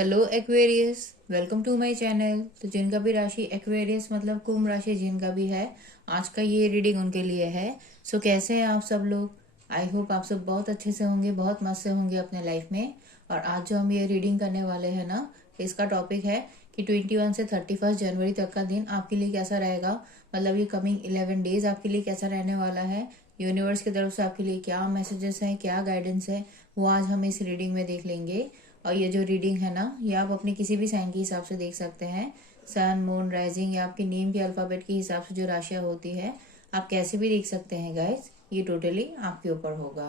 Hello Aquarius, welcome to my channel. तो जिनका भी राशि एक्वेरियस मतलब कुंभ राशि जिनका भी है, आज का ये रीडिंग उनके लिए है। सो कैसे हैं आप सब लोग? आई होप आप सब बहुत अच्छे से होंगे, बहुत मस्त से होंगे अपने लाइफ में। और आज जो हम ये रीडिंग करने वाले हैं ना, इसका टॉपिक है कि 21 से 31 जनवरी तक का दिन आपके लिए कैसा रहेगा। मतलब ये कमिंग 11 डेज आपके लिए कैसा रहने वाला है। यूनिवर्स की तरफ से आपके लिए क्या मैसेजेस हैं, क्या गाइडेंस है, वो आज हम इस रीडिंग में देख लेंगे। और ये जो रीडिंग है ना, ये आप अपने किसी भी साइन के हिसाब से देख सकते हैं। सन, मून, राइजिंग या आपके नेम के अल्फाबेट के हिसाब से जो राशियां होती है, आप कैसे भी देख सकते हैं गाइस। ये टोटली आपके ऊपर होगा।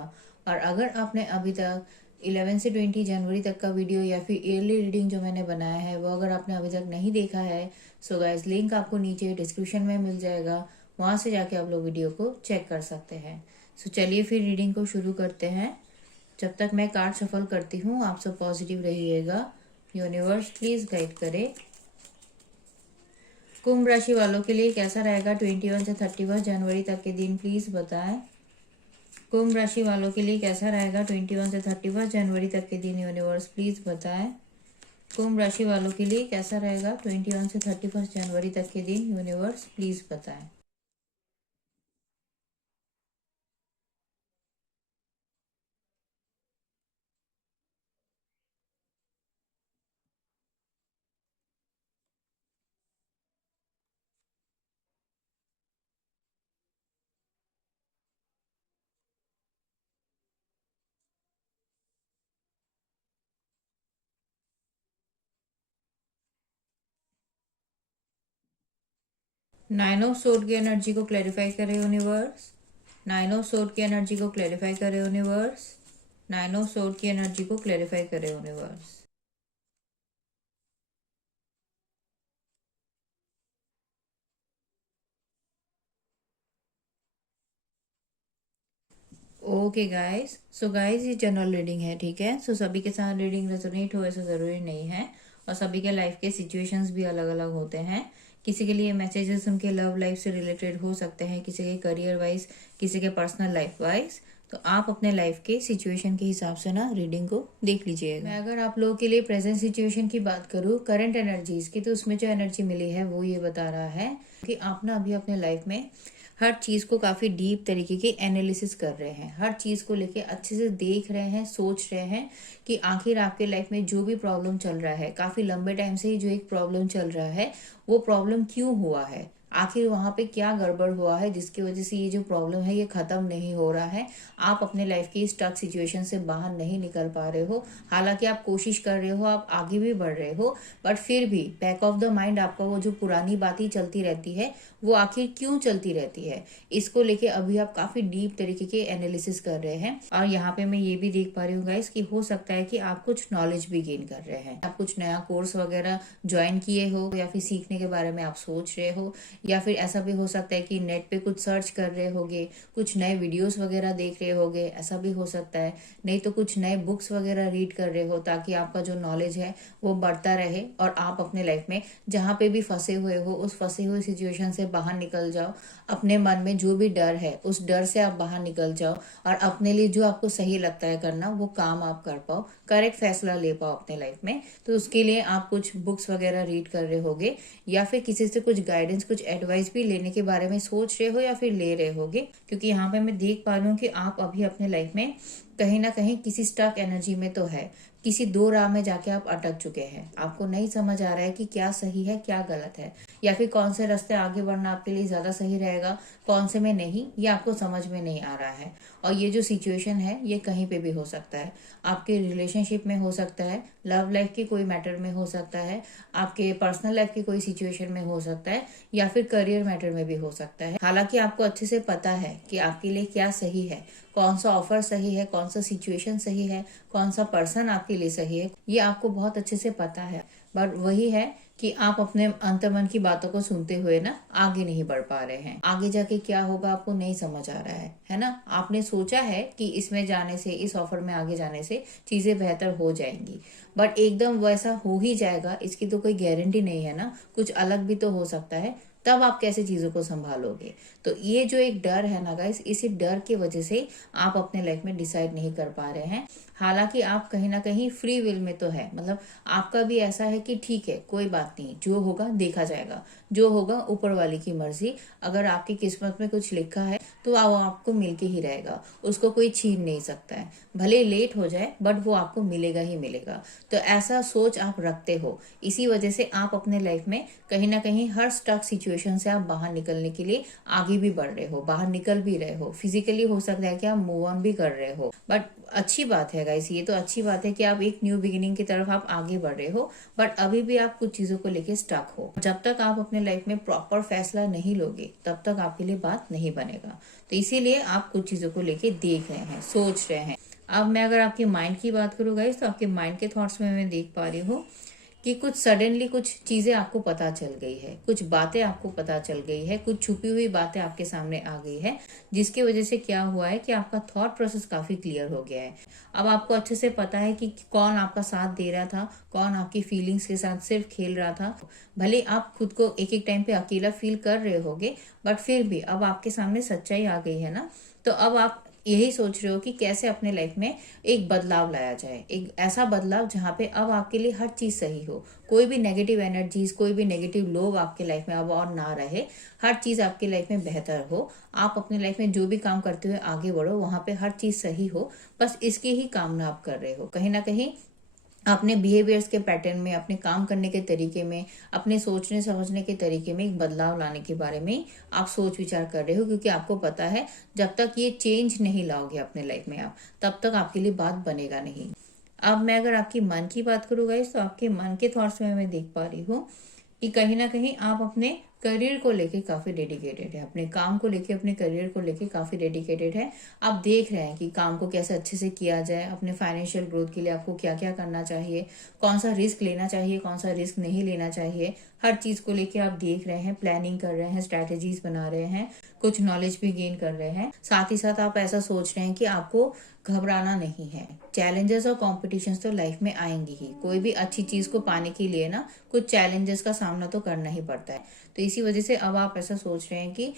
और अगर आपने अभी तक 11 से 20 जनवरी तक का वीडियो या फिर ईयरली रीडिंग जो मैंने बनाया है, वो अगर आपने अभी तक नहीं देखा है, सो गाइस लिंक आपको नीचे डिस्क्रिप्शन में मिल जाएगा। वहां से जाके आप लोग वीडियो को चेक कर सकते हैं। सो चलिए फिर रीडिंग को शुरू करते हैं। जब तक मैं कार्ड शफल करती हूँ, आप सब पॉजिटिव रहिएगा। यूनिवर्स प्लीज गाइड करे। कुंभ राशि वालों के लिए कैसा रहेगा 21 से 31 जनवरी तक के दिन, प्लीज बताएं। कुंभ राशि वालों के लिए कैसा रहेगा 21 से 31 जनवरी तक के दिन, यूनिवर्स प्लीज बताएं। कुंभ राशि वालों के लिए कैसा रहेगा 21 से 31 जनवरी तक के दिन, यूनिवर्स प्लीज बताएं। नाइन ऑफ सोर्ड की एनर्जी को क्लैरिफाई करे यूनिवर्स। नाइन ऑफ सोर्ड की एनर्जी को क्लैरिफाई करे यूनिवर्स। नाइन ऑफ सोर्ड की एनर्जी को क्लैरिफाई करे universe. Okay guys, so guys ये जनरल रीडिंग है, ठीक है। सो सभी के साथ रीडिंग रेजोनेट हो ऐसा जरूरी नहीं है। और सभी के लाइफ के सिचुएशंस भी अलग अलग होते हैं। किसी के लिए मैसेजेस उनके लव लाइफ से रिलेटेड हो सकते हैं, किसी के करियर वाइज, किसी के पर्सनल लाइफ वाइज। तो आप अपने लाइफ के सिचुएशन के हिसाब से ना रीडिंग को देख लीजिएगा। मैं अगर आप लोगों के लिए प्रेजेंट सिचुएशन की बात करूँ, करंट एनर्जीज की, तो उसमें जो एनर्जी मिली है वो ये बता रहा है कि आप ना अभी अपने लाइफ में हर चीज को काफी डीप तरीके की एनालिसिस कर रहे हैं। हर चीज को लेके अच्छे से देख रहे हैं, सोच रहे हैं कि आखिर आपके लाइफ में जो भी प्रॉब्लम चल रहा है, काफी लंबे टाइम से ही जो एक प्रॉब्लम चल रहा है, वो प्रॉब्लम क्यों हुआ है, आखिर वहां पे क्या गड़बड़ हुआ है जिसकी वजह से ये जो प्रॉब्लम है ये खत्म नहीं हो रहा है। आप अपने लाइफ की स्टक सिचुएशन से बाहर नहीं निकल पा रहे हो। हालांकि आप कोशिश कर रहे हो, आप आगे भी बढ़ रहे हो, बट फिर भी बैक ऑफ द माइंड आपका वो जो पुरानी बातें चलती रहती है, वो आखिर क्यों चलती रहती है, इसको लेके अभी आप काफी डीप तरीके के एनालिसिस कर रहे हैं। और यहाँ पे मैं ये भी देख पा रही हूँ गाइस कि हो सकता है कि आप कुछ नॉलेज भी गेन कर रहे हैं। आप कुछ नया कोर्स वगैरह ज्वाइन किए हो, या फिर सीखने के बारे में आप सोच रहे हो, या फिर ऐसा भी हो सकता है कि नेट पे कुछ सर्च कर रहे होगे, कुछ नए वीडियोस वगैरह देख रहे होगे, ऐसा भी हो सकता है। नहीं तो कुछ नए बुक्स वगैरह रीड कर रहे हो, ताकि आपका जो नॉलेज है वो बढ़ता रहे और आप अपने लाइफ में जहाँ पे भी फंसे हुए हो, उस फंसे हुए सिचुएशन से बाहर निकल जाओ। अपने मन में जो भी डर है, उस डर से आप बाहर निकल जाओ और अपने लिए जो आपको सही लगता है करना, वो काम आप कर पाओ, करेक्ट फैसला ले पाओ अपने लाइफ में। तो उसके लिए आप कुछ बुक्स वगैरह रीड कर रहे होगे, या फिर किसी से कुछ गाइडेंस, कुछ एडवाइस भी लेने के बारे में सोच रहे हो या फिर ले रहे होगे। क्योंकि यहाँ पे मैं देख पा रही हूँ कि आप अभी अपने लाइफ में कहीं ना कहीं किसी स्टक एनर्जी में तो है, किसी दो राह में जाके आप अटक चुके हैं। आपको नहीं समझ आ रहा है कि क्या सही है क्या गलत है, या फिर कौन से रास्ते आगे बढ़ना आपके लिए ज्यादा सही रहेगा, कौन से में नहीं, ये आपको समझ में नहीं आ रहा है। और ये जो सिचुएशन है ये कहीं पे भी हो सकता है। आपके रिलेशनशिप में हो सकता है, लव लाइफ के कोई मैटर में हो सकता है, आपके पर्सनल लाइफ की कोई सिचुएशन में हो सकता है, या फिर करियर मैटर में भी हो सकता है। हालांकि आपको अच्छे से पता है कि आपके लिए क्या सही है, कौन सा ऑफर सही है, कौन सा सिचुएशन सही है, कौन सा पर्सन आपके लिए सही है, ये आपको बहुत अच्छे से पता है। बट वही है कि आप अपने अंतर्मन की बातों को सुनते हुए ना आगे नहीं बढ़ पा रहे हैं। आगे जाके क्या होगा आपको नहीं समझ आ रहा है ना। आपने सोचा है कि इसमें जाने से, इस ऑफर में आगे जाने से चीजें बेहतर हो जाएंगी, बट एकदम वैसा हो ही जाएगा इसकी तो कोई गारंटी नहीं है ना। कुछ अलग भी तो हो सकता है। तब आप कैसे चीजों को संभालोगे। तो ये जो एक डर है ना गाइस, इसी डर की वजह से आप अपने लाइफ में डिसाइड नहीं कर पा रहे हैं। हालांकि आप कहीं ना कहीं फ्री विल में तो है, मतलब आपका भी ऐसा है कि ठीक है कोई बात नहीं, जो होगा देखा जाएगा, जो होगा ऊपर वाले की मर्जी। अगर आपकी किस्मत में कुछ लिखा है तो वो आपको मिलके ही रहेगा, उसको कोई छीन नहीं सकता है। भले लेट हो जाए बट वो आपको मिलेगा ही मिलेगा। तो ऐसा सोच आप रखते हो, इसी वजह से आप अपने लाइफ में कहीं ना कहीं हर स्टक सिचुएशन से आप बाहर निकलने के लिए आगे भी बढ़ रहे हो, बाहर निकल भी रहे हो। फिजिकली हो सकता है कि आप मूव ऑन भी कर रहे हो, बट अच्छी बात है गाइस, ये तो अच्छी बात है कि आप एक न्यू बिगिनिंग की तरफ आप आगे बढ़ रहे हो। बट अभी भी आप कुछ चीजों को लेके स्टक हो। जब तक आप अपने लाइफ में प्रॉपर फैसला नहीं लोगे तब तक आपके लिए बात नहीं बनेगा। तो इसीलिए आप कुछ चीजों को लेके देख रहे हैं, सोच रहे हैं। अब मैं अगर आपके माइंड की बात करूँ गाइस, तो आपके माइंड के थॉट्स में मैं देख पा रही हूँ कि कुछ सडनली कुछ चीजें आपको पता चल गई है, कुछ बातें आपको पता चल गई है, कुछ छुपी हुई बातें आपके सामने आ गई है, जिसकी वजह से क्या हुआ है कि आपका थॉट प्रोसेस काफी क्लियर हो गया है। अब आपको अच्छे से पता है कि कौन आपका साथ दे रहा था, कौन आपकी फीलिंग्स के साथ सिर्फ खेल रहा था। भले आप खुद को एक एक टाइम पे अकेला फील कर रहे होगे, बट फिर भी अब आपके सामने सच्चाई आ गई है ना। तो अब आप यही सोच रहे हो कि कैसे अपने लाइफ में एक बदलाव लाया जाए, एक ऐसा बदलाव जहाँ पे अब आपके लिए हर चीज सही हो, कोई भी नेगेटिव एनर्जीज, कोई भी नेगेटिव लोग आपके लाइफ में अब और ना रहे, हर चीज आपकी लाइफ में बेहतर हो। आप अपने लाइफ में जो भी काम करते हुए आगे बढ़ो, वहां पे हर चीज सही हो, बस इसकी ही कामना आप कर रहे हो। कहीं ना कहीं अपने बिहेवियर्स के पैटर्न में, अपने काम करने के तरीके में, अपने सोचने समझने के तरीके में एक बदलाव लाने के बारे में आप सोच विचार कर रहे हो, क्योंकि आपको पता है जब तक ये चेंज नहीं लाओगे अपने लाइफ में आप, तब तक आपके लिए बात बनेगा नहीं। अब मैं अगर आपकी मन की बात करूँ गाइस, तो आपके मन के थॉट्स में मैं देख पा रही हूँ कि कहीं ना कहीं आप अपने करियर को लेके काफी डेडिकेटेड है, अपने काम को लेके, अपने करियर को लेके काफी डेडिकेटेड है। आप देख रहे हैं कि काम को कैसे अच्छे से किया जाए, अपने फाइनेंशियल ग्रोथ के लिए आपको क्या क्या करना चाहिए, कौन सा रिस्क लेना चाहिए, कौन सा रिस्क नहीं लेना चाहिए, हर चीज को लेके आप देख रहे हैं, प्लानिंग कर रहे हैं, स्ट्रैटेजीज बना रहे हैं, कुछ नॉलेज भी गेन कर रहे हैं। साथ ही साथ आप ऐसा सोच रहे हैं कि आपको घबराना नहीं है। चैलेंजेस और कॉम्पिटिशन्स तो लाइफ में आएंगी ही, कोई भी अच्छी चीज को पाने के लिए ना कुछ चैलेंजेस का सामना तो करना ही पड़ता है। तो इसी वजह से अब आप ऐसा सोच रहे हैं कि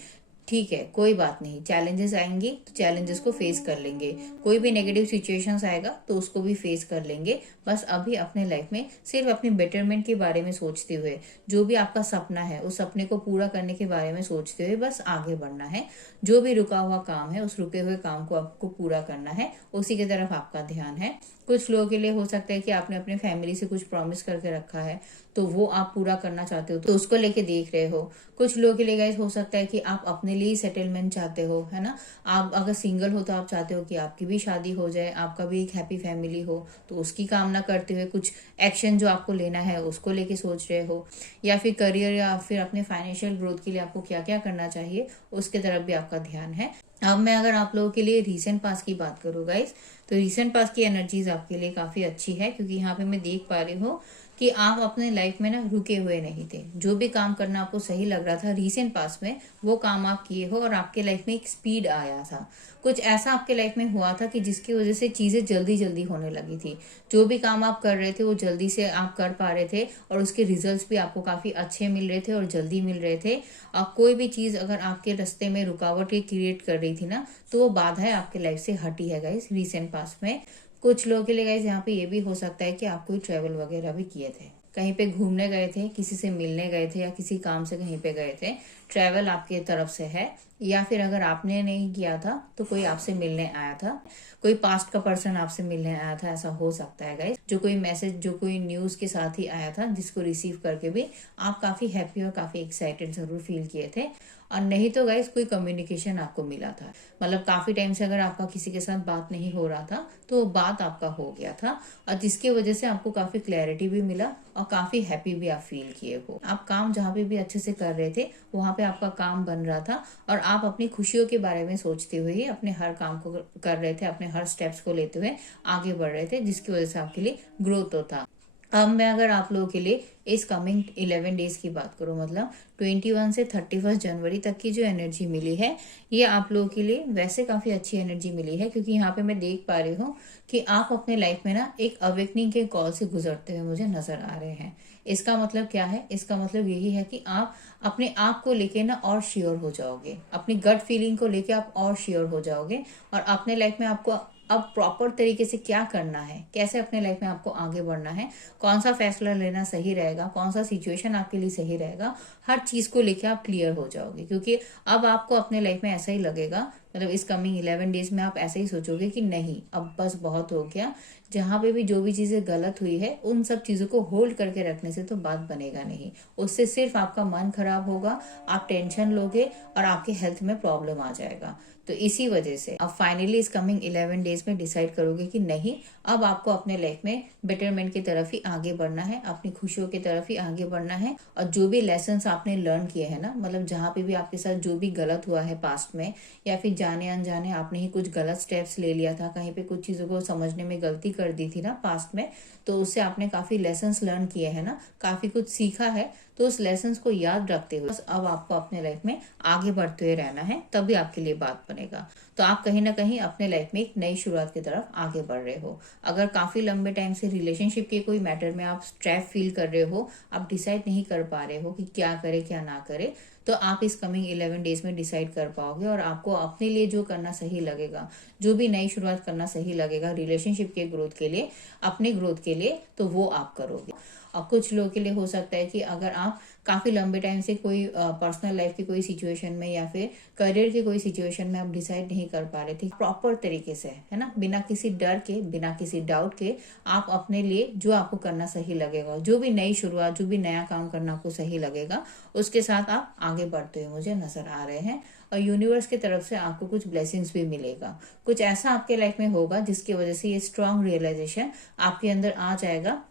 ठीक है कोई बात नहीं, चैलेंजेस आएंगी तो चैलेंजेस को फेस कर लेंगे, कोई भी नेगेटिव सिचुएशंस आएगा तो उसको भी फेस कर लेंगे। बस अभी अपने लाइफ में सिर्फ अपने बेटरमेंट के बारे में सोचते हुए, जो भी आपका सपना है उस सपने को पूरा करने के बारे में सोचते हुए बस आगे बढ़ना है। जो भी रुका हुआ काम है उस रुके हुए काम को आपको पूरा करना है, उसी की तरफ आपका ध्यान है। कुछ लोगों के लिए हो सकता है कि आपने अपने फैमिली से कुछ प्रॉमिस करके रखा है तो वो आप पूरा करना चाहते हो, तो उसको लेके देख रहे हो। कुछ लोगों के लिए गाइस हो सकता है कि आप अपने लिए सेटलमेंट चाहते हो, है ना। आप अगर सिंगल हो तो आप चाहते हो कि आपकी भी शादी हो जाए, आपका भी एक हैप्पी फैमिली हो, तो उसकी कामना करते हुए कुछ एक्शन जो आपको लेना है उसको लेके सोच रहे हो। या फिर करियर या फिर अपने फाइनेंशियल ग्रोथ के लिए आपको क्या क्या करना चाहिए उसके तरफ भी आपका ध्यान है। अब मैं अगर आप लोगों के लिए रीसेंट पास की बात करूँ गाइस, तो रीसेंट पास की एनर्जीज आपके लिए काफी अच्छी है, क्योंकि यहाँ पे मैं देख पा रही हूँ कि आप अपने लाइफ में ना रुके हुए नहीं थे। जो भी काम करना आपको सही लग रहा था रीसेंट पास में, वो काम आप किए हो और आपके लाइफ में एक स्पीड आया था। कुछ ऐसा आपके लाइफ में हुआ था कि जिसकी वजह से चीजें जल्दी जल्दी होने लगी थी। जो भी काम आप कर रहे थे वो जल्दी से आप कर पा रहे थे और उसके रिजल्ट्स भी आपको काफी अच्छे मिल रहे थे और जल्दी मिल रहे थे। आप कोई भी चीज अगर आपके रास्ते में रुकावट क्रिएट कर रही थी ना, तो वो बाधाएं आपके लाइफ से हटी है गाइस रीसेंट पास में। कुछ लोगों के लिए गाइस यहाँ पे ये भी हो सकता है कि आप कोई ट्रेवल वगैरह भी किए थे, कहीं पे घूमने गए थे, किसी से मिलने गए थे या किसी काम से कहीं पे गए थे। ट्रेवल आपके तरफ से है, या फिर अगर आपने नहीं किया था तो कोई आपसे मिलने आया था, कोई पास्ट का पर्सन आपसे मिलने आया था, ऐसा हो सकता है गाइस। जो कोई मैसेज, जो कोई न्यूज के साथ ही आया था, जिसको रिसीव करके भी आप काफी हैप्पी और काफी एक्साइटेड जरूर फील किए थे। और नहीं तो गाइस कोई कम्युनिकेशन आपको मिला था, मतलब काफी टाइम से अगर आपका किसी के साथ बात नहीं हो रहा था तो बात आपका हो गया था, और जिसकी वजह से आपको काफी क्लैरिटी भी मिला और काफी हैप्पी भी आप फील किए हो। आप काम जहाँ पे भी अच्छे से कर रहे थे वहां पे आपका काम बन रहा था और आप अपनी खुशियों के बारे में सोचते हुए ही अपने हर काम को कर रहे थे, अपने हर स्टेप्स को लेते हुए आगे बढ़ रहे थे, जिसकी वजह से आपके लिए ग्रोथ होता। अब मैं अगर आप लोगों के लिए इस कमिंग 11 डेज की बात करूं, मतलब 21 से 31 जनवरी तक की जो एनर्जी मिली है, ये आप लोगों के लिए वैसे काफी अच्छी एनर्जी मिली है, क्योंकि यहाँ पे मैं देख पा रही हूँ कि आप अपने लाइफ में ना एक अवेकनिंग के कॉल से गुजरते हुए मुझे नजर आ रहे हैं। इसका मतलब क्या है? इसका मतलब यही है कि आप अपने आप को लेके ना और श्योर हो जाओगे, अपनी गट फीलिंग को लेके आप और श्योर हो जाओगे, और अपने लाइफ में आपको अब प्रॉपर तरीके से क्या करना है, कैसे अपने लाइफ में आपको आगे बढ़ना है, कौन सा फैसला लेना सही रहेगा, कौन सा सिचुएशन आपके लिए सही रहेगा, हर चीज को लेके आप क्लियर हो जाओगे। क्योंकि अब आपको अपने लाइफ में ऐसा ही लगेगा, मतलब इस कमिंग 11 डेज में आप ऐसे ही सोचोगे कि नहीं, अब बस बहुत हो गया। जहां पे भी जो भी चीजें गलत हुई है, उन सब चीजों को होल्ड करके रखने से तो बात बनेगा नहीं। उससे सिर्फ आपका मन खराब होगा, आप टेंशन लोगे और आपके हेल्थ में प्रॉब्लम आ जाएगा। तो इसी वजह से अब फाइनली इस कमिंग 11 डेज में डिसाइड करोगे कि नहीं, अब आपको अपने लाइफ में बेटरमेंट की तरफ ही आगे बढ़ना है, अपनी खुशियों की तरफ ही आगे बढ़ना है। और जो भी लेसन आपने लर्न किए हैं ना, मतलब जहाँ पे भी आपके साथ जो भी गलत हुआ है पास्ट में, या फिर जाने अनजाने आपने ही कुछ गलत स्टेप्स ले लिया था, कहीं पे कुछ चीजों को समझने में गलती कर दी थी ना पास्ट में, तो उससे आपने काफी लेसन लर्न किए हैं ना, काफी कुछ सीखा है। तो उस लेसन को याद रखते हुए बस अब आपको अपने लाइफ में आगे बढ़ते हुए रहना है, तभी आपके लिए बात बनेगा। तो आप कहीं ना कहीं अपने लाइफ में एक नई शुरुआत की तरफ आगे बढ़ रहे हो। अगर काफी लंबे टाइम से रिलेशनशिप के कोई मैटर में आप स्ट्रेस फील कर रहे हो, आप डिसाइड नहीं कर पा रहे हो कि क्या करे क्या ना करे, तो आप इस कमिंग 11 डेज में डिसाइड कर पाओगे, और आपको अपने लिए जो करना सही लगेगा, जो भी नई शुरुआत करना सही लगेगा रिलेशनशिप के ग्रोथ के लिए, अपने ग्रोथ के लिए, तो वो आप करोगे। और कुछ लोगों के लिए हो सकता है कि अगर आप काफी लंबे टाइम से कोई पर्सनल लाइफ की कोई सिचुएशन में या फिर करियर की कोई सिचुएशन में आप डिसाइड नहीं कर पा रहे थे प्रॉपर तरीके से, है ना, बिना किसी डर के, बिना किसी डाउट के, आप अपने लिए जो आपको करना सही लगेगा, जो भी नई शुरुआत, जो भी नया काम करना आपको सही लगेगा, उसके साथ आप आगे बढ़ते हुए मुझे नजर आ रहे हैं। और यूनिवर्स की तरफ से आपको कुछ ब्लेसिंग्स भी मिलेगा, कुछ ऐसा आपके लाइफ में होगा जिसकी वजह से ये स्ट्रांग रियलाइजेशन आपके अंदर आ जाएगा,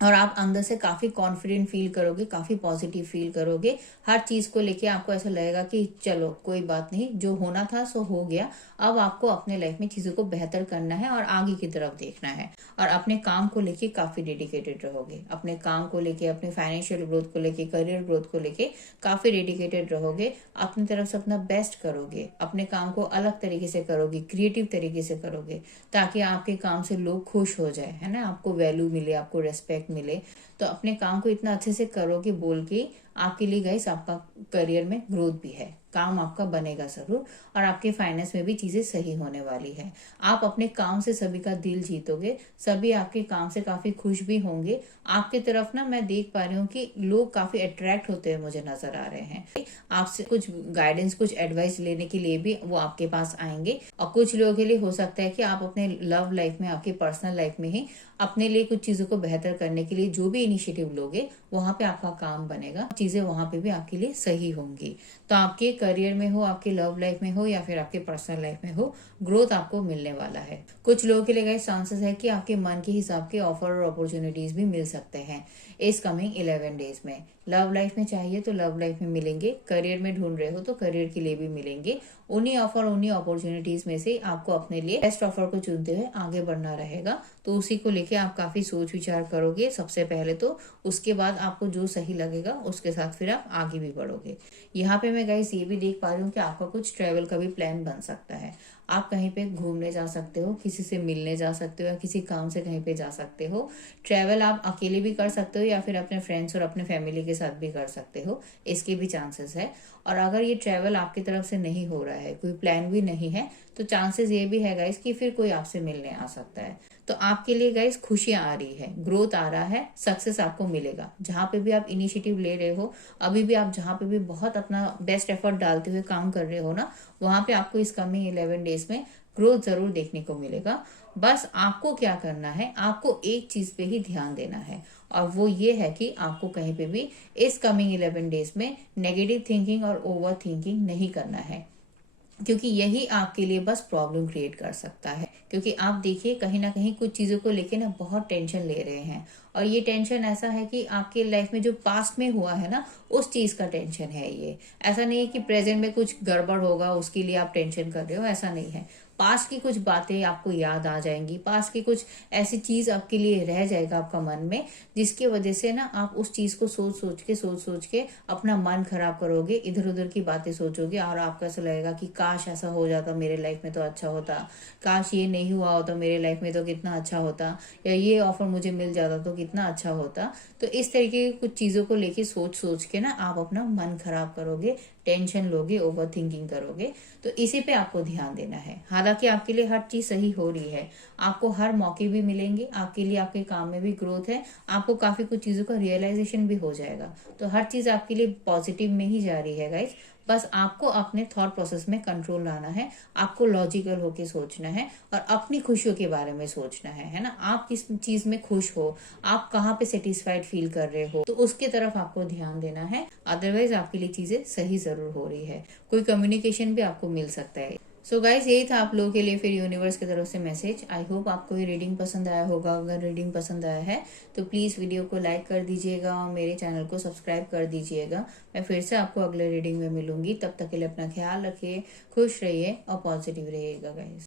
और आप अंदर से काफी कॉन्फिडेंट फील करोगे, काफी पॉजिटिव फील करोगे। हर चीज को लेके आपको ऐसा लगेगा कि चलो कोई बात नहीं, जो होना था सो हो गया। अब आपको अपने लाइफ में चीजों को बेहतर करना है और आगे की तरफ देखना है, और अपने काम को लेके काफी डेडिकेटेड रहोगे, अपने काम को लेके, अपने फाइनेंशियल ग्रोथ को लेके, करियर ग्रोथ को लेके काफी डेडिकेटेड रहोगे। अपनी तरफ से अपना बेस्ट करोगे, अपने काम को अलग तरीके से करोगे, क्रिएटिव तरीके से करोगे, ताकि आपके काम से लोग खुश हो जाए, है ना, आपको वैल्यू मिले, आपको रेस्पेक्ट मिले। तो अपने काम को इतना अच्छे से करोगे बोल के आपके लिए गाइस आपका करियर में ग्रोथ भी है, काम आपका बनेगा जरूर, और आपके फाइनेंस में भी चीजें सही होने वाली है। आप अपने काम से सभी का दिल जीतोगे, सभी आपके काम से काफी खुश भी होंगे। आपकी तरफ ना मैं देख पा रही हूँ कि लोग काफी अट्रैक्ट होते हुए मुझे नजर आ रहे हैं। आपसे कुछ गाइडेंस, कुछ एडवाइस लेने के लिए भी वो आपके पास आएंगे। और कुछ लोगों के लिए हो सकता है कि आप अपने लव लाइफ में, आपकी पर्सनल लाइफ में ही अपने लिए कुछ चीजों को बेहतर करने के लिए जो भी इनिशिएटिव लोगे, वहां पे आपका काम बनेगा, चीजें वहां पे भी आपके लिए सही होंगी। तो आपके करियर में हो, आपके लव लाइफ में हो, या फिर आपके पर्सनल लाइफ में हो, ग्रोथ आपको मिलने वाला है। कुछ लोगों के लिए गाइस चांसेस है कि आपके मन के हिसाब के ऑफर और अपॉर्चुनिटीज भी मिल सकते हैं इस कमिंग 11 डेज में। लव लाइफ में चाहिए तो लव लाइफ में मिलेंगे, करियर में ढूंढ रहे हो तो करियर के लिए भी मिलेंगे। उन्हीं ऑफर, उन्हीं अपॉर्चुनिटीज में से आपको अपने लिए बेस्ट ऑफर को चुनते हुए आगे बढ़ना रहेगा। तो उसी को लेके आप काफी सोच विचार करोगे सबसे पहले तो, उसके बाद आपको जो सही लगेगा उसके साथ फिर आप आगे भी बढ़ोगे। यहाँ पे मैं गाइस ये भी देख पा रही हूँ कि आपका कुछ ट्रेवल का भी प्लान बन सकता है। आप कहीं पे घूमने जा सकते हो, किसी से मिलने जा सकते हो, या किसी काम से कहीं पे जा सकते हो। ट्रेवल आप अकेले भी कर सकते हो या फिर अपने फ्रेंड्स और अपने फैमिली के साथ भी कर सकते हो, इसके भी चांसेस है। और अगर ये ट्रेवल आपकी तरफ से नहीं हो रहा है, कोई प्लान भी नहीं है, तो चांसेस ये भी है गाइस कि फिर कोई आपसे मिलने आ सकता है। तो आपके लिए गाइस खुशियां आ रही है, ग्रोथ आ रहा है, सक्सेस आपको मिलेगा। जहां पे भी आप इनिशिएटिव ले रहे हो, अभी भी आप जहां पे भी बहुत अपना बेस्ट एफर्ट डालते हुए काम कर रहे हो ना, वहां पे आपको इस कमिंग 11 डेज में ग्रोथ जरूर देखने को मिलेगा। बस आपको क्या करना है, आपको एक चीज पे ही ध्यान देना है, और वो ये है कि आपको कहीं पे भी इस कमिंग 11 डेज में नेगेटिव थिंकिंग और ओवर थिंकिंग नहीं करना है, क्योंकि यही आपके लिए बस प्रॉब्लम क्रिएट कर सकता है। क्योंकि आप देखिए कहीं ना कहीं कुछ चीजों को लेके ना बहुत टेंशन ले रहे हैं, और ये टेंशन ऐसा है कि आपके लाइफ में जो पास्ट में हुआ है ना, उस चीज का टेंशन है ये। ऐसा नहीं है कि प्रेजेंट में कुछ गड़बड़ होगा उसके लिए आप टेंशन कर रहे हो, ऐसा नहीं है। पास्ट की कुछ बातें आपको याद आ जाएंगी, पास्ट की कुछ ऐसी चीज आपके लिए रह जाएगा आपका मन में, जिसकी वजह से ना आप उस चीज को सोच सोच के अपना मन खराब करोगे, इधर उधर की बातें सोचोगे, और आपको ऐसा लगेगा कि काश ऐसा हो जाता मेरे लाइफ में तो अच्छा होता, काश ये नहीं हुआ होता मेरे लाइफ में तो कितना अच्छा होता, या ये ऑफर मुझे मिल जाता तो कितना अच्छा होता। तो इस तरीके की कुछ चीजों को लेके सोच सोच के ना आप अपना मन खराब करोगे, टेंशन लोगे, ओवर थिंकिंग करोगे। तो इसी पे आपको ध्यान देना है। हालांकि आपके लिए हर चीज सही हो रही है, आपको हर मौके भी मिलेंगे, आपके लिए आपके काम में भी ग्रोथ है, आपको काफी कुछ चीजों का रियलाइजेशन भी हो जाएगा। तो हर चीज आपके लिए पॉजिटिव में ही जा रही है गाइस। बस आपको अपने थॉट प्रोसेस में कंट्रोल लाना है, आपको लॉजिकल होके सोचना है और अपनी खुशियों के बारे में सोचना है ना। आप किस चीज में खुश हो, आप कहाँ पे सेटिस्फाइड फील कर रहे हो, तो उसके तरफ आपको ध्यान देना है। अदरवाइज आपके लिए चीजें सही जरूर हो रही है, कोई कम्युनिकेशन भी आपको मिल सकता है। सो गाइज यही था आप लोगों के लिए फिर यूनिवर्स की तरफ से मैसेज। आई होप आपको ये रीडिंग पसंद आया होगा। अगर रीडिंग पसंद आया है तो प्लीज वीडियो को लाइक कर दीजिएगा और मेरे चैनल को सब्सक्राइब कर दीजिएगा। मैं फिर से आपको अगले रीडिंग में मिलूंगी, तब तक के लिए अपना ख्याल रखिए, खुश रहिए और पॉजिटिव रहिएगा गाइज।